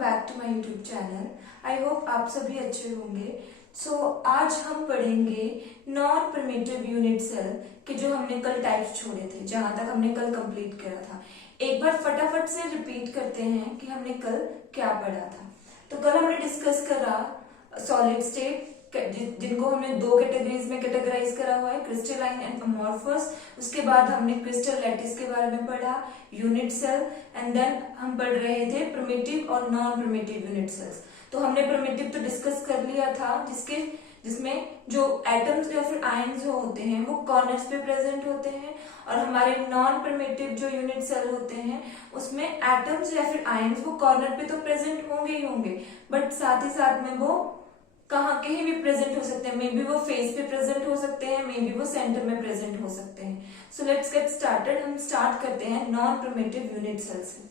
Back to my YouTube channel. I hope आप सभी अच्छे होंगे। आज हम पढ़ेंगे नॉन प्रिमिटिव यूनिट सेल के जो हमने कल टाइप्स छोड़े थे, जहां तक हमने कल कंप्लीट करा था। एक बार फटाफट से रिपीट करते हैं कि हमने कल क्या पढ़ा था। तो कल हमने डिस्कस करा सॉलिड स्टेट, जिनको हमने दो कैटेगरीज में कैटेगराइज करा हुआ है, क्रिस्टलाइन एंड अमॉर्फस। उसके बाद हमने क्रिस्टल लैटिस के बारे में पढ़ा, यूनिट सेल, एंड देन हम पढ़ रहे थे प्रिमिटिव और नॉन प्रिमिटिव यूनिट सेल्स। तो हमने प्रिमिटिव तो डिस्कस कर लिया था, जिसमें जो एटम्स या फिर आयंस जो होते हैं वो कॉर्नर्स पे प्रेजेंट होते हैं, और हमारे नॉन प्रिमिटिव जो यूनिट सेल होते हैं उसमें एटम्स या फिर आयंस वो कॉर्नर पे तो प्रेजेंट होंगे ही होंगे, बट साथ ही साथ में वो कहीं भी प्रेजेंट हो सकते हैं। मे बी वो फेस पे प्रेजेंट हो सकते हैं, मे बी वो सेंटर में प्रेजेंट हो सकते हैं। So let's get started. हम स्टार्ट करते हैं नॉन प्रिमिटिव यूनिट सेल से।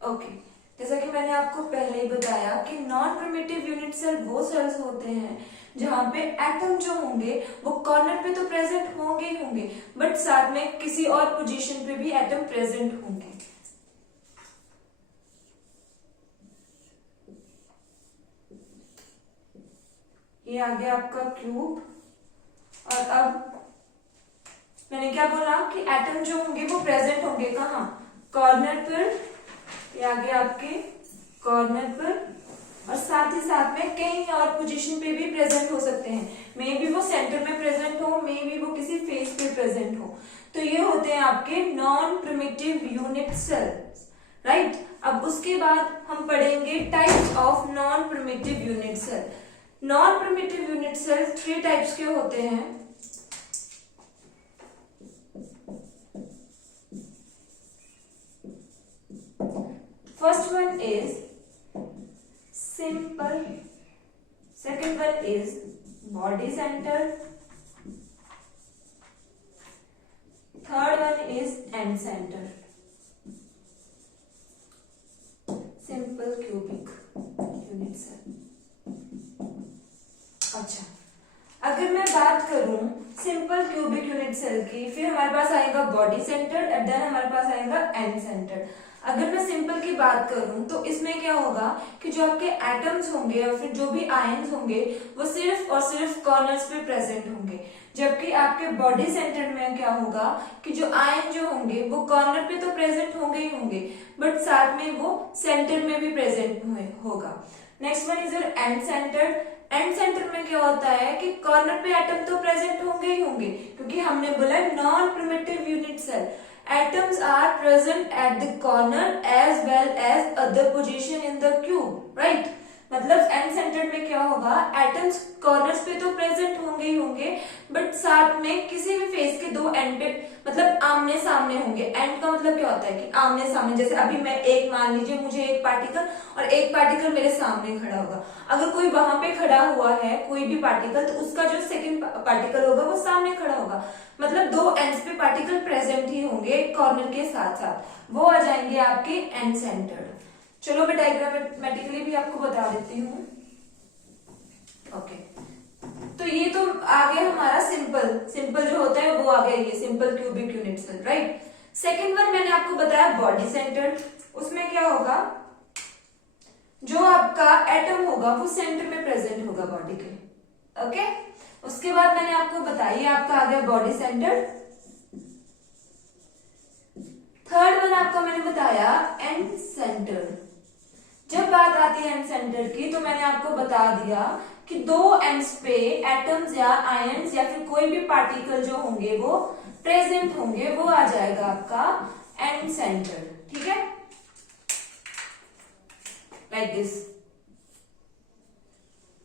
ओके, जैसा कि मैंने आपको पहले ही बताया कि नॉन प्रिमिटिव यूनिट सेल वो सेल्स होते हैं जहां पे एटम जो होंगे वो कॉर्नर पे तो प्रेजेंट होंगे ही होंगे, बट साथ में किसी और पोजीशन पे भी एटम प्रेजेंट होंगे। ये आ गया आपका क्यूब, और अब मैंने क्या बोला कि एटम जो होंगे वो प्रेजेंट होंगे कहाँ, कॉर्नर पर। ये आ गया आपके कॉर्नर पर, और साथ ही साथ में कहीं और पोजीशन पे भी प्रेजेंट हो सकते हैं। मे बी वो सेंटर में प्रेजेंट हो, मे बी वो किसी फेस पे प्रेजेंट हो। तो ये होते हैं आपके non primitive unit cells, right. अब उसके बाद हम पढ़ेंगे types of non primitive unit cell. Non primitive unit cell 3 types के होते हैं। First one is simple, second one is body center, third one is end center, simple cubic unit cell। अच्छा, अगर मैं बात करूं सिंपल क्यूबिक यूनिट सेल की, फिर हमारे पास आएगा बॉडी सेंटर, एंड देन हमारे पास आएगा एंड सेंटर। अगर मैं सिंपल की बात करूं तो इसमें क्या होगा कि जो आपके एटम्स होंगे या फिर जो भी आयंस होंगे वो सिर्फ और सिर्फ कॉर्नर्स पे प्रेजेंट होंगे, जबकि आपके बॉडी सेंटर में क्या होगा कि जो आयन जो होंगे वो कॉर्नर पे तो प्रेजेंट होंगे ही होंगे, बट साथ में वो सेंटर में भी प्रेजेंट होगा। Next one is your and centre. And centre में क्या होता है कि कॉर्नर पे एटम तो प्रेजेंट होंगे ही होंगे, क्योंकि हमने बोला non primitive unit cell, atoms are present at the corner as well as other position in the cube, right। मतलब एंड सेंटर में क्या होगा, एटम्स कॉर्नर्स पे तो प्रेजेंट होंगे ही होंगे, बट साथ में किसी भी फेस के दो एंड पे मतलब आमने सामने होंगे। एंड का मतलब क्या होता है कि आमने सामने, जैसे अभी मैं एक मान लीजिए मुझे एक पार्टिकल और एक पार्टिकल मेरे सामने खड़ा होगा, अगर कोई वहां पे खड़ा हुआ है कोई भी पार्टिकल, तो उसका जो सेकंड पार्टिकल होगा वो सामने खड़ा होगा, मतलब दो एंड्स पे पार्टिकल प्रेजेंट ही होंगे कॉर्नर के साथ साथ, वो आ जाएंगे आपके एंड सेंटर। चलो मैं डायग्रामेटिकली भी आपको बता देती हूँ। ओके, तो ये तो आ गया हमारा सिंपल जो होता है वो आ गया, ये simple cubic unit cell, right. Second one मैंने आपको बताया बॉडी सेंटर। उसमें क्या होगा, जो आपका एटम होगा वो सेंटर में प्रेजेंट होगा बॉडी के। ओके, उसके बाद मैंने आपको बताइए आपका आ गया बॉडी सेंटर। थर्ड वन आपका मैंने बताया एंड सेंटर। जब बात आती है एंड सेंटर की, तो मैंने आपको बता दिया कि दो एंड्स पे एटम्स या आयंस या फिर कोई भी पार्टिकल जो होंगे वो प्रेजेंट होंगे, वो आ जाएगा आपका एंड सेंटर, ठीक है, लाइक दिस।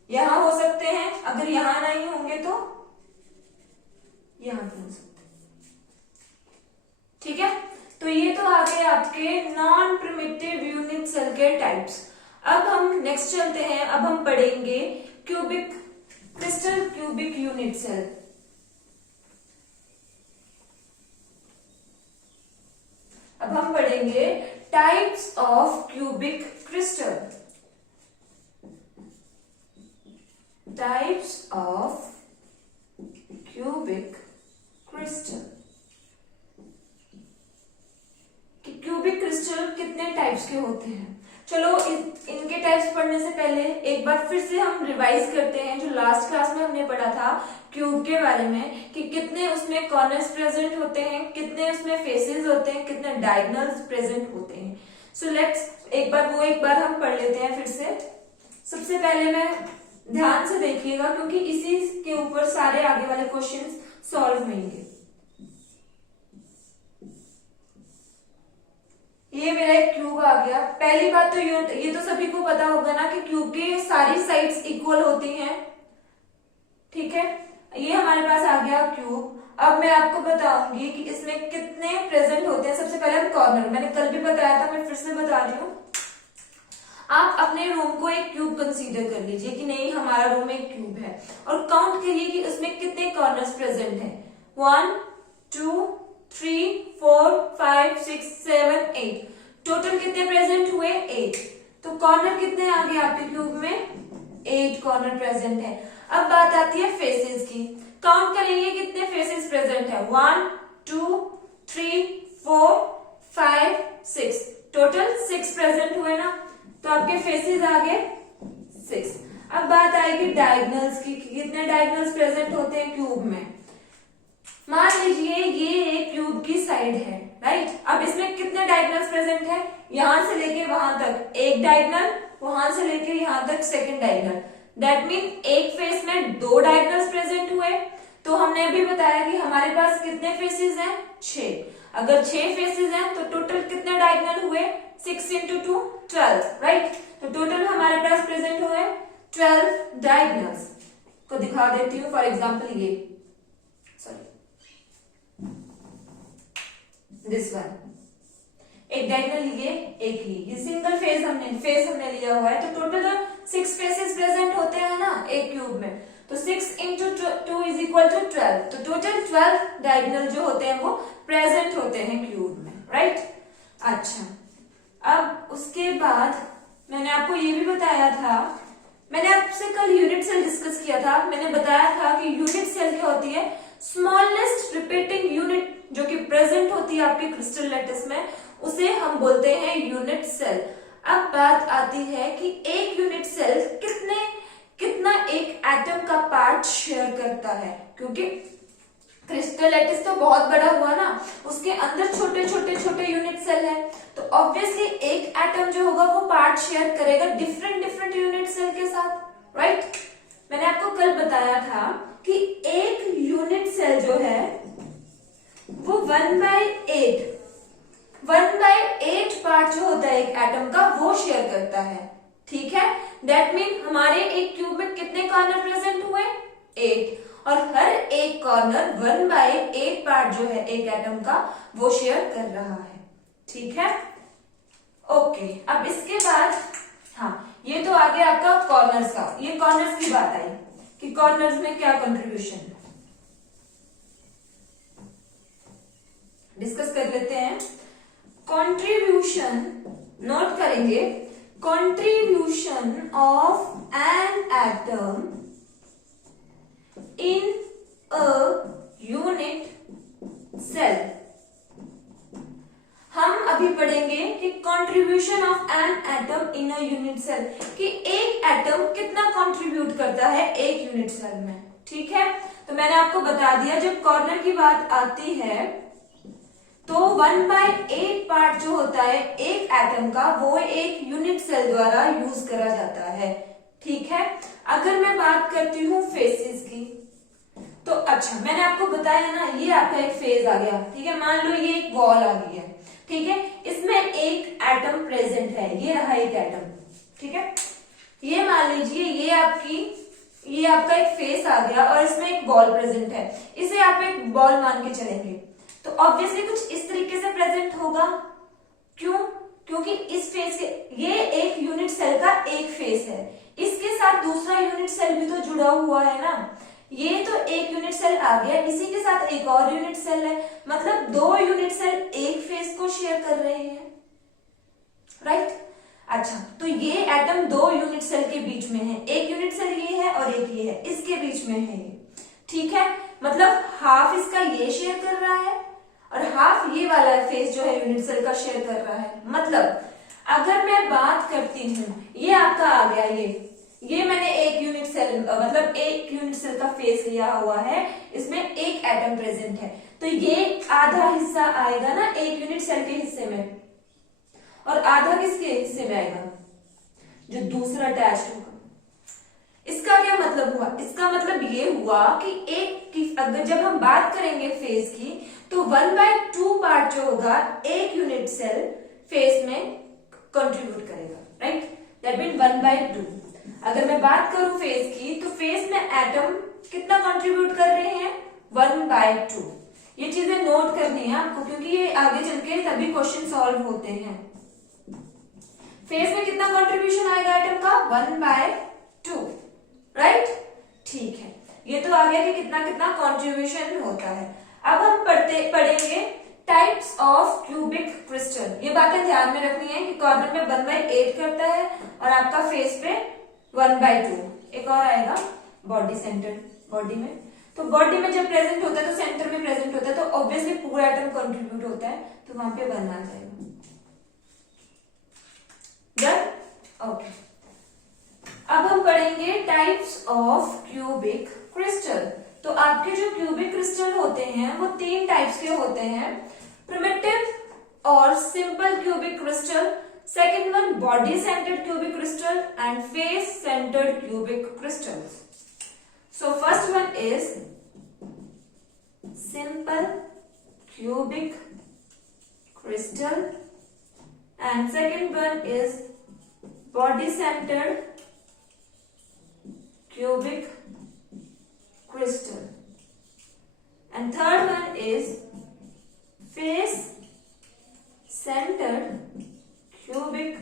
यहां हो सकते हैं, अगर यहां नहीं होंगे तो यहां भी हो सकते हैं, ठीक है। तो ये तो आ गए आपके नॉन प्रिमिटिव यूनिट सेल के टाइप्स। अब हम नेक्स्ट चलते हैं, अब हम पढ़ेंगे क्रिस्टल क्यूबिक यूनिट सेल। अब हम पढ़ेंगे types of cubic crystal. Types of cubic crystal, कि क्यूबिक क्रिस्टल कितने टाइप्स के होते हैं। चलो इनके टाइप्स पढ़ने से पहले एक बार फिर से हम रिवाइज करते हैं जो लास्ट क्लास में हमने पढ़ा था क्यूब के बारे में, कि कितने उसमें कॉर्नर्स प्रेजेंट होते हैं, कितने उसमें फेसेस होते हैं, कितने डायगोनल्स प्रेजेंट होते हैं। सो लेट्स एक बार हम पढ़ लेते हैं फिर से। सबसे पहले मैं ध्यान से देखिएगा क्योंकि इसी के ऊपर सारे आगे वाले क्वेश्चंस सॉल्व होंगे। ये मेरा एक क्यूब आ गया। पहली बात तो ये तो सभी को पता होगा ना कि क्यूब की सारी साइड्स इक्वल होती हैं, ठीक है। ये हमारे पास आ गया क्यूब। अब मैं आपको बताऊंगी कि इसमें कितने प्रेजेंट होते हैं। सबसे पहले हम कॉर्नर, मैंने कल भी बताया था, मैं फिर से बता रही हूँ। आप अपने रूम को एक क्यूब कंसीडर कर लीजिए कि नहीं हमारा रूम एक क्यूब है, और काउंट करिए कि उसमें कितने कॉर्नर्स प्रेजेंट हैं। 1 2 3 4 5 6 7 8, टोटल कितने प्रेजेंट हुए 8। तो कॉर्नर कितने आ गए आपके क्यूब में, 8 कॉर्नर प्रेजेंट है। अब बात आती है फेसेस की। काउंट करेंगे कितने फेसेस प्रेजेंट है। 1 2 3 4 5 6, टोटल 6 प्रेजेंट हुए ना, तो आपके फेसेस आ गए 6। अब बात आएगी डायगोनल्स की, कितने डायगोनल्स प्रेजेंट होते हैं क्यूब में। मान लीजिए ये एक क्यूब की साइड है, राइट। अब इसमें कितने डायगोनल्स प्रेजेंट है, यहां से लेके वहां तक एक डायगोनल, वहां से लेके यहां तक सेकंड डायगोनल। दैट मीन एक फेस में 2 डायगोनल्स प्रेजेंट हुए। तो हमने अभी बताया कि हमारे पास कितने फेसेस हैं, 6। अगर 6 फेसेस हैं तो टोटल कितने डायगोनल हुए, 6 into 2 12, राइट। तो टोटल हमारे पास प्रेजेंट हुए 12 डायगोनल्स। को दिखा देती हूँ। फॉर एग्जाम्पल ये दिस वन, एक डायगोनल लिए, एक ये सिंगल फेस हमने लिया हुआ है। तो टोटल 6 फेसेस प्रेजेंट होते हैं ना एक क्यूब में। तो 6 into 2 is equal to 12। तो टोटल 12 डायगोनल जो होते हैं वो प्रेजेंट होते हैं क्यूब में, राइट। अच्छा, अब उसके बाद मैंने आपको ये भी बताया था, मैंने आपसे कल यूनिट सेल डिस्कस किया था। मैंने बताया था कि यूनिट सेल क्या होती है, स्मॉलेस्ट रिपीटिंग यूनिट जो कि प्रेजेंट होती है आपके क्रिस्टल लैटिस में, उसे हम बोलते हैं यूनिट सेल। अब बात आती है कि एक यूनिट सेल कितना एक एटम का पार्ट शेयर करता है, क्योंकि क्रिस्टल लैटिस तो बहुत बड़ा हुआ ना, उसके अंदर छोटे छोटे यूनिट सेल है। तो ऑब्वियसली एक एटम जो होगा वो पार्ट शेयर करेगा डिफरेंट यूनिट सेल के साथ, राइट। मैंने आपको कल बताया था कि एक यूनिट सेल जो है वो 1/8 पार्ट जो होता है एक एटम का वो शेयर करता है, ठीक है। दैट मीन हमारे एक क्यूब में कितने कॉर्नर प्रेजेंट हुए, 8, और हर एक कॉर्नर 1/8 पार्ट जो है एक एटम का वो शेयर कर रहा है, ठीक है। ओके, अब इसके बाद हाँ, ये तो आ गया आपका कॉर्नर्स का। ये कॉर्नर्स की बात आई कि कॉर्नर्स में क्या कंट्रीब्यूशन है, डिस्कस कर लेते हैं। कंट्रीब्यूशन नोट करेंगे, contribution of an atom in a unit cell. हम अभी पढ़ेंगे कि contribution of an atom in a unit cell, कि एक एटम कितना कंट्रीब्यूट करता है एक यूनिट सेल में, ठीक है। तो मैंने आपको बता दिया जब कॉर्नर की बात आती है तो 1/8 पार्ट जो होता है एक एटम का वो एक यूनिट सेल द्वारा यूज करा जाता है, ठीक है। अगर मैं बात करती हूँ फेसेस की, तो अच्छा मैंने आपको बताया ना ये आपका एक फेज आ गया, ठीक है। मान लो ये एक वॉल आ गई है, ठीक है। इसमें एक एटम प्रेजेंट है, ये रहा एक एटम, ठीक है। ये मान लीजिए ये आपका एक फेस आ गया और इसमें एक बॉल प्रेजेंट है, इसे आप एक बॉल मान के चलेंगे। तो ऑब्वियसली कुछ इस तरीके से प्रेजेंट होगा, क्यों, क्योंकि इस फेस के ये एक यूनिट सेल का एक फेस है, इसके साथ दूसरा यूनिट सेल भी तो जुड़ा हुआ है ना। ये तो एक यूनिट सेल आ गया, इसी के साथ एक और यूनिट सेल है, मतलब 2 यूनिट सेल एक फेस को शेयर कर रहे हैं, राइट। अच्छा, तो ये एटम दो यूनिट सेल के बीच में है, एक यूनिट सेल ये है और एक ये है, इसके बीच में है ये, ठीक है। मतलब हाफ इसका ये शेयर कर रहा है और हाफ ये वाला फेस जो है यूनिट सेल का शेयर कर रहा है। मतलब अगर मैं बात करती हूँ, ये आपका आ गया, ये मैंने एक यूनिट सेल मतलब एक यूनिट सेल का फेस लिया हुआ है, इसमें एक एटम प्रेजेंट है, तो ये आधा हिस्सा आएगा ना एक यूनिट सेल के हिस्से में, और आधा किसके हिस्से में आएगा, जो दूसरा अटैच्ड होगा। इसका क्या मतलब हुआ, इसका मतलब ये हुआ कि अगर जब हम बात करेंगे फेस की, तो 1/2 पार्ट जो होगा एक यूनिट सेल फेस में कंट्रीब्यूट करेगा, राइट, दैट मीन 1/2। अगर मैं बात करूं फेस की, तो फेस में एटम कितना कंट्रीब्यूट कर रहे हैं, 1/2। ये चीजें नोट करनी है आपको, क्योंकि ये आगे चल के तभी क्वेश्चन सॉल्व होते हैं। फेस में कितना कंट्रीब्यूशन आएगा एटम का, 1/2, राइट, ठीक है। ये तो आ गया कि कितना कितना कंट्रीब्यूशन होता है। अब हम पढ़ेंगे टाइप्स ऑफ क्यूबिक क्रिस्टल। ये बातें ध्यान में रखनी है कि कॉर्नर में 1/8 करता है और आपका फेस पे 1/2। एक और आएगा बॉडी सेंटर, बॉडी में, तो बॉडी में जब प्रेजेंट होता है तो सेंटर में प्रेजेंट होता है, तो ऑब्वियसली पूरा एटम कंट्रीब्यूट होता है, तो वहां पे 1 आ जाएगा। Done, okay. अब हम पढ़ेंगे टाइप्स ऑफ क्यूबिक क्रिस्टल। तो आपके जो क्यूबिक क्रिस्टल होते हैं वो 3 टाइप्स के होते हैं, प्रिमिटिव और simple cubic crystal, second one body centred cubic crystal and face centred cubic crystals. So first one is simple cubic crystal and second one is body centered cubic crystal and third one is face centered cubic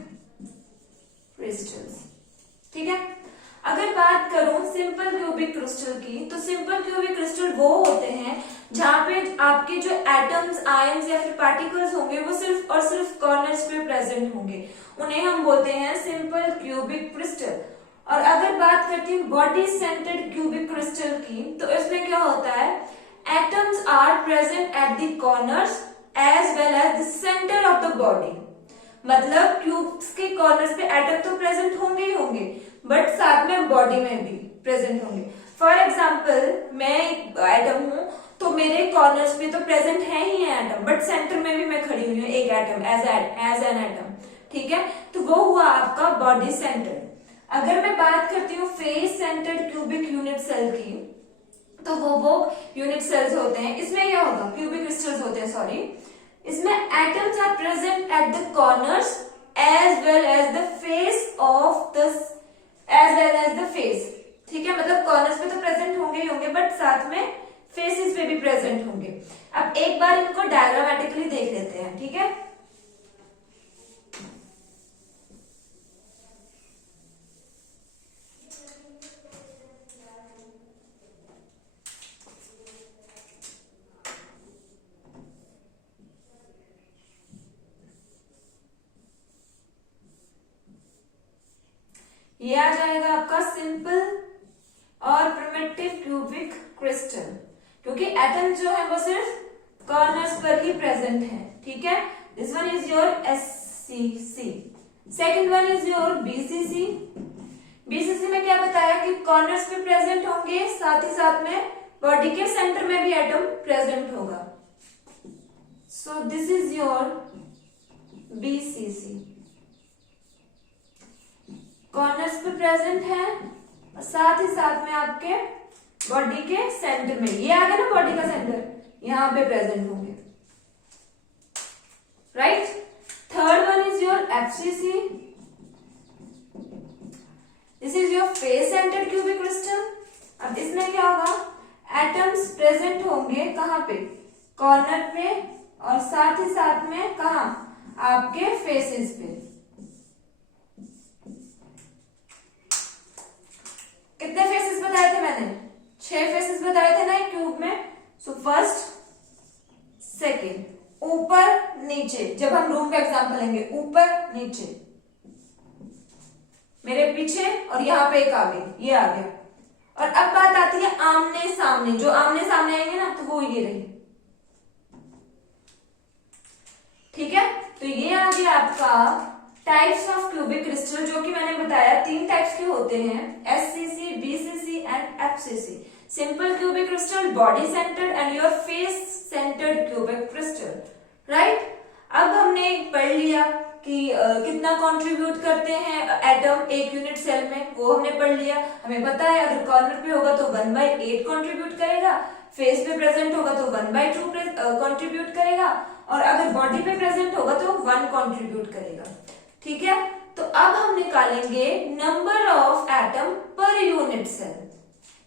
crystals। ठीक है, अगर बात करूं simple cubic crystal की, तो simple cubic crystal वो होते हैं जहां पे आपके जो एटम्स, आयंस या फिर पार्टिकल्स होंगे वो सिर्फ और सिर्फ कॉर्नर्स पे प्रेजेंट होंगे, उन्हें हम बोलते हैं सिंपल क्यूबिक क्रिस्टल। और अगर बात करती हूँ बॉडी सेंटर्ड क्यूबिक क्रिस्टल की, तो इसमें क्या होता है, atoms are present at the corners as well as the centre of the body. मतलब क्यूब्स के कॉर्नर्स पे एटम तो प्रेजेंट होंगे ही होंगे, बट साथ में बॉडी में भी प्रेजेंट होंगे। फॉर एग्जाम्पल मैं एक एटम हूं, तो मेरे कॉर्नर्स पे तो प्रेजेंट है ही है एटम, बट सेंटर में भी मैं खड़ी हुई हूँ एक एटम, एज एन एटम, ठीक है, तो वो हुआ आपका बॉडी सेंटर। अगर मैं बात करती हूँ face centred cubic unit cell की, तो वो यूनिट सेल्स होते हैं, इसमें क्या होगा, क्यूबिक क्रिस्टल्स होते हैं, सॉरी, इसमें atoms are present at the corners as well as the face of the face, ठीक है, मतलब कॉर्नर्स पे तो प्रेजेंट होंगे ही होंगे, बट साथ में फेसेस पे भी प्रेजेंट होंगे। अब एक बार इनको डायग्रामेटिकली देख लेते हैं, ठीक है। ये आ जाएगा आपका सिंपल और प्रिमिटिव क्यूबिक क्रिस्टल, क्योंकि एटम जो है वो सिर्फ कॉर्नर्स पर ही प्रेजेंट है, ठीक है। This one is your SCC, second one is your BCC। BCC में क्या बताया कि कॉर्नर्स पे प्रेजेंट होंगे, साथ ही साथ में बॉडी के सेंटर में भी एटम प्रेजेंट होगा। So this is your BCC, corners पे प्रेजेंट है और साथ ही साथ में आपके बॉडी के सेंटर में, ये आ गया ना बॉडी का सेंटर, यहां पे प्रेजेंट होंगे, right. Third one is your FCC, this is your face centred cubic crystal. अब इसमें क्या होगा, एटम्स प्रेजेंट होंगे कहां पे, कॉर्नर पे, और साथ ही साथ में कहा, आपके फेसेस पे। कितने फेसेस बताए थे मैंने, 6 फेसेस बताए थे ना एक क्यूब में। सो फर्स्ट, सेकेंड, ऊपर नीचे, जब हम रूम का एग्जांपल लेंगे, ऊपर नीचे, मेरे पीछे और यहाँ पे एक आगे, ये आ गया। और अब बात आती है आमने सामने, जो आमने सामने आएंगे ना तो वो ये रही, ठीक है। तो ये आ गया आपका टाइप्स ऑफ क्यूबिक क्रिस्टल, जो कि मैंने बताया 3 टाइप्स के होते हैं, SCC, BCC and FCC. Simple cubic crystal, body centred and your face centred cubic crystal, right. अब हमने पढ़ लिया कि कितना कंट्रीब्यूट करते हैं एटम एक यूनिट सेल में, वो हमने पढ़ लिया। हमें पता है अगर कॉर्नर पे होगा तो 1/8 कंट्रीब्यूट करेगा, फेस पे प्रेजेंट होगा तो 1/2 कंट्रीब्यूट करेगा, और अगर बॉडी पे प्रेजेंट होगा तो 1 कंट्रीब्यूट करेगा, ठीक है। तो अब हम निकालेंगे number of atom per unit cell.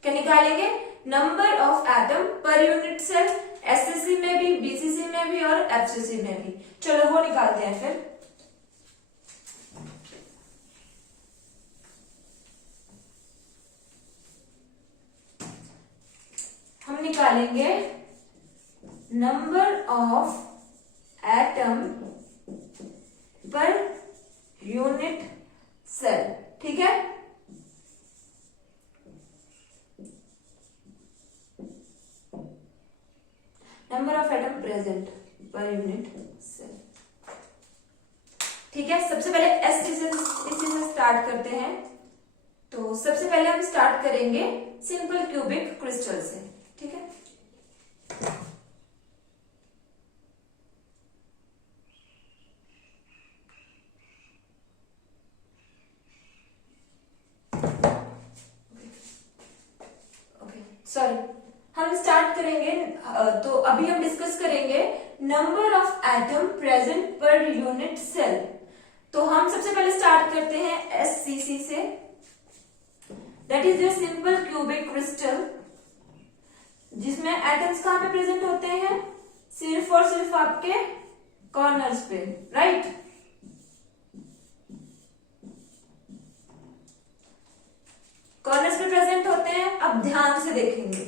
क्या निकालेंगे? Number of atom per unit cell, SCC में भी, बीसीसी में भी और एफसीसी में भी। चलो वो निकालते हैं फिर। हम निकालेंगे number of atom per unit cell, ठीक है। Number of atom present per unit cell, ठीक है। सबसे पहले एसटीसी से स्टार्ट करते हैं। तो सबसे पहले हम स्टार्ट करेंगे सिंपल क्यूबिक क्रिस्टल से, ठीक है। सॉरी, हम स्टार्ट करेंगे। तो अभी हम डिस्कस करेंगे number of atom present per unit cell. तो हम सबसे पहले स्टार्ट करते हैं एससीसी से, that is your simple cubic crystal, जिसमें एटम्स कहां पे प्रेजेंट होते हैं? सिर्फ और सिर्फ आपके कॉर्नर्स पे, राइट। कॉर्नर्स पे प्रेजेंट होते हैं। अब ध्यान से देखेंगे,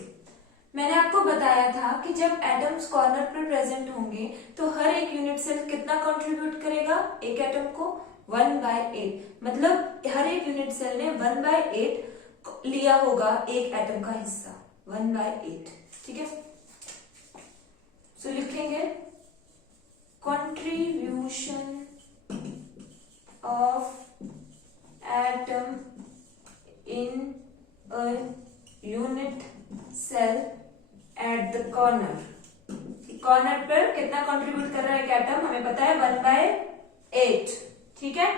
मैंने आपको बताया था कि जब एटम्स कॉर्नर पर प्रेजेंट होंगे तो हर एक यूनिट सेल कितना कंट्रीब्यूट करेगा एक एटम को? 1/8। मतलब हर एक यूनिट सेल ने 1/8 लिया होगा एक एटम का हिस्सा, 1/8, ठीक है। सो लिखेंगे contribution of atom in a unit cell at the corner। Corner पर कितना कंट्रीब्यूट कर रहा है एक एटम? हमें पता है 1/8, ठीक है।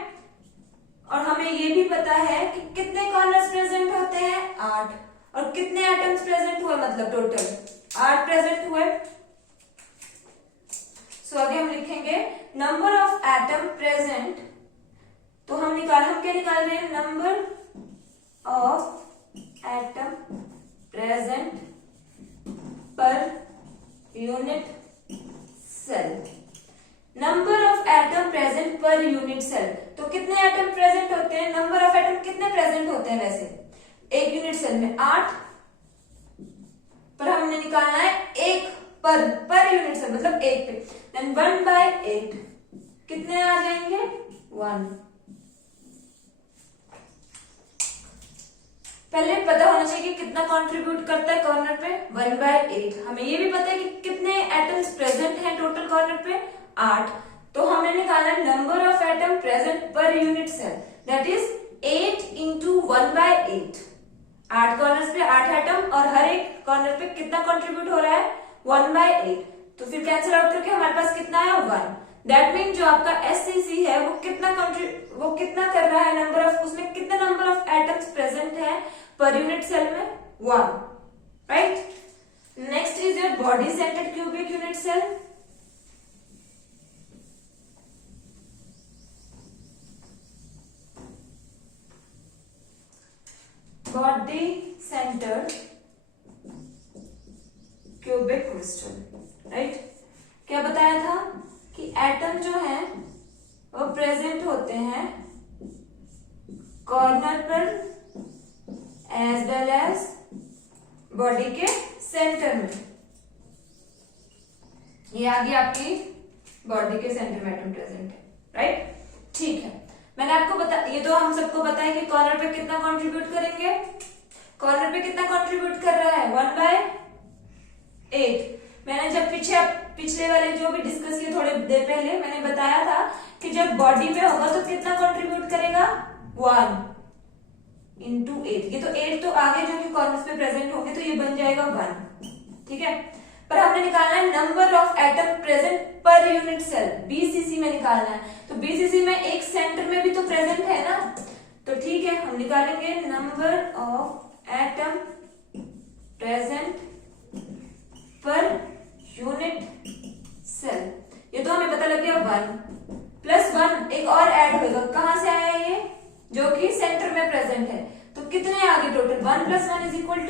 और हमें ये भी पता है कि कितने कॉर्नर्स प्रेजेंट होते हैं? 8। और कितने एटम्स प्रेजेंट हुए, मतलब टोटल 8 प्रेजेंट हुए। सो आगे हम लिखेंगे नंबर ऑफ एटम प्रेजेंट। तो हम क्या निकाल रहे हैं? Number of atom present per unit cell। Number of atom present per unit cell, तो कितने एटम प्रेजेंट होते हैं? नंबर ऑफ एटम कितने प्रेजेंट होते हैं वैसे एक यूनिट सेल में? 8, पर हमने निकालना है एक पर यूनिट सेल, मतलब एक पे। देन 1/8 कितने आ जाएंगे? 1। पहले पता होना चाहिए कि कितना कंट्रीब्यूट करता है कॉर्नर पे? 1/8। हमें ये भी पता है कि कितने एटम्स प्रेजेंट हैं टोटल कॉर्नर पे? 8। तो हमें निकालना है number of atom present per unit cell, that is 8 × 1/8। 8 corners पे 8 एटम, और हर एक कॉर्नर पे कितना कंट्रीब्यूट हो रहा है? 1/8। तो फिर कैंसिल आउट करके हमारे पास कितना है? 1। दैट मीन जो आपका एससीसी है वो कितना कर रहा है नंबर ऑफ, उसमें कितने नंबर ऑफ एटम्स प्रेजेंट है पर यूनिट सेल में? 1, right. Next is your body centred cubic unit cell. Body centred cubic crystal, right. क्या बताया था कि एटम जो है वो प्रेजेंट होते हैं कॉर्नर पर एज वेल एज बॉडी के सेंटर में। ये आ गई आपकी बॉडी के सेंटर में एटम प्रेजेंट है, राइट। ठीक है, मैंने आपको बता, ये तो हम सबको पता है कि कॉर्नर पे कितना कंट्रीब्यूट करेंगे, कॉर्नर पे कितना कंट्रीब्यूट कर रहा है 1/8। मैंने जब पिछले वाले जो भी डिस्कस किए थोड़े देर पहले मैंने बताया था कि जब बॉडी में होगा तो कितना कंट्रीब्यूट करेगा 1 × 8। ये तो 8 तो आगे जो कि कॉर्नर्स पे प्रेजेंट होंगे तो ये बन जाएगा 1, ठीक है। पर हमने निकालना है number of atom present per unit cell, BCC में निकालना है। तो बीसीसी में एक सेंटर में भी तो प्रेजेंट है ना, तो ठीक है हम निकालेंगे number of atom present per unit cell. ये तो हमें पता लग गया 1 + 1 एक और ऐड होगा, कहां से आया ये, जो कि सेंटर में प्रेजेंट है। तो कितने आ गए total, 1 + 1 =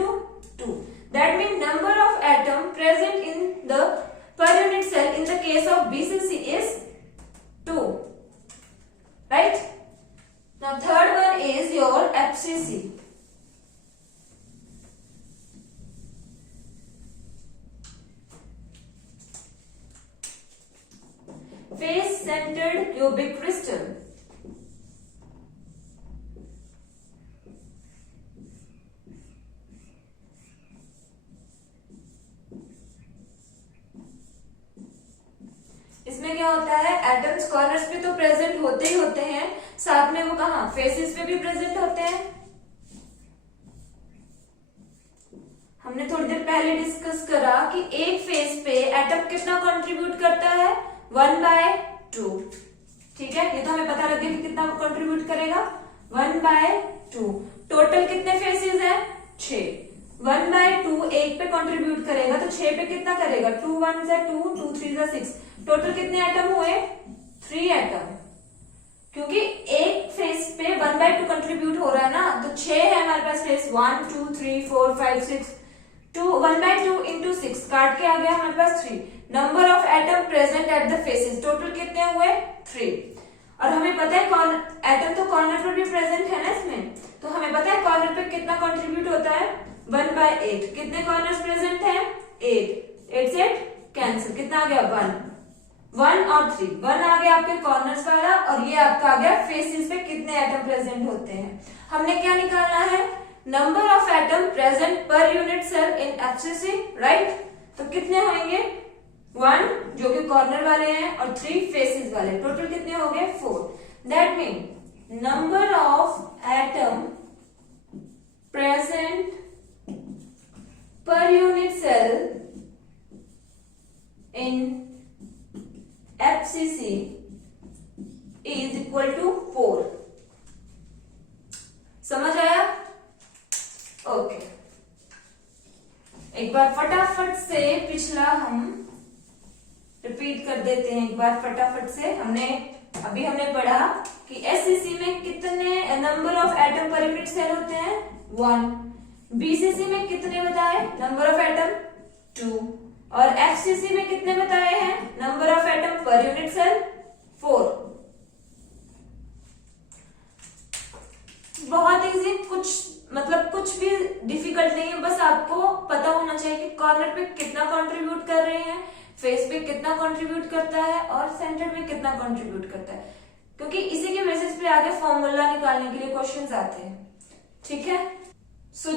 2। That means number of atom present in the per unit cell in the case of BCC is 2, right? Now third one is your FCC. Face centered cubic crystal. इसमें क्या होता है, atoms corners पे तो present होते ही होते हैं, साथ में वो कहां फेसेस पे भी प्रेजेंट होते हैं। हमने थोड़ी देर पहले डिस्कस करा कि एक फेस पे एटम कितना कंट्रीब्यूट करता है 1/2, ठीक है। ये तो हमें पता लग गया कि कितना कंट्रीब्यूट करेगा 1/2। टोटल कितने फेसेस हैं 6, 1/2 एक पे कंट्रीब्यूट करेगा तो 6 पे कितना करेगा 2 1 = 2, 2 3 = 6। टोटल कितने एटम हुए 3 एटम, क्योंकि एक फेस पे 1/2 कंट्रीब्यूट हो रहा है ना, तो 6 है हमारे पास फेस, 1 2 3 4 5 6, 1/2 × 6 काट के आ गया हमारे पास 3। Number of atom present at the faces total कितने हुए 3। और हमें पता है एटम तो कॉर्नर पर भी प्रेजेंट है ना इसमें, तो हमें पता है कॉर्नर पे कितना कंट्रीब्यूट होता है 1/8। कितने कॉर्नर्स प्रेजेंट हैं 8, 8 से कैंसिल, कितना आ गया 1 और 3, 1 आ गया आपके कॉर्नर्स वाला और ये आपका आ गया फेसेस पे कितने एटम प्रेजेंट होते हैं। हमने क्या निकालना है, number of atom present per unit cell in FCC, right. तो कितने होंगे 1 जो कि कॉर्नर वाले हैं और 3 फेसेस वाले, टोटल कितने हो गए 4। That mean number of atom present per unit cell in FCC is equal to 4। समझ आया? ओके, एक बार फटाफट से पिछला हम रिपीट कर देते हैं। एक बार फटाफट से हमने पढ़ा कि एससीसी में कितने number of atom per unit cell होते हैं 1, बीसीसी में कितने बताए नंबर ऑफ एटम 2 और एफसीसी में कितने बताए हैं number of atom per unit cell 4। बहुत इजी, कुछ भी डिफिकल्ट नहीं है, बस आपको पता होना चाहिए कि कॉर्नर पे कितना कंट्रीब्यूट कर रहे हैं, फेस पे कितना कंट्रीब्यूट करता है और सेंटर में कितना कंट्रीब्यूट करता है, क्योंकि इसी के बेसिस पे आगे फॉर्मूला निकालने के लिए क्वेश्चंस आते हैं, ठीक है। सो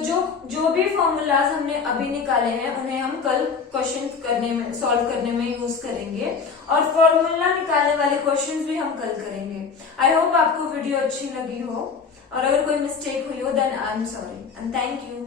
जो भी फॉर्मूलाज हमने अभी निकाले हैं उन्हें हम कल क्वेश्चन सॉल्व करने में यूज करेंगे और फॉर्मूला निकालने वाले क्वेश्चंस भी हम कल करेंगे। आई होप आपको वीडियो अच्छी लगी हो और अगर कोई मिस्टेक हुई हो then I am sorry and thank you.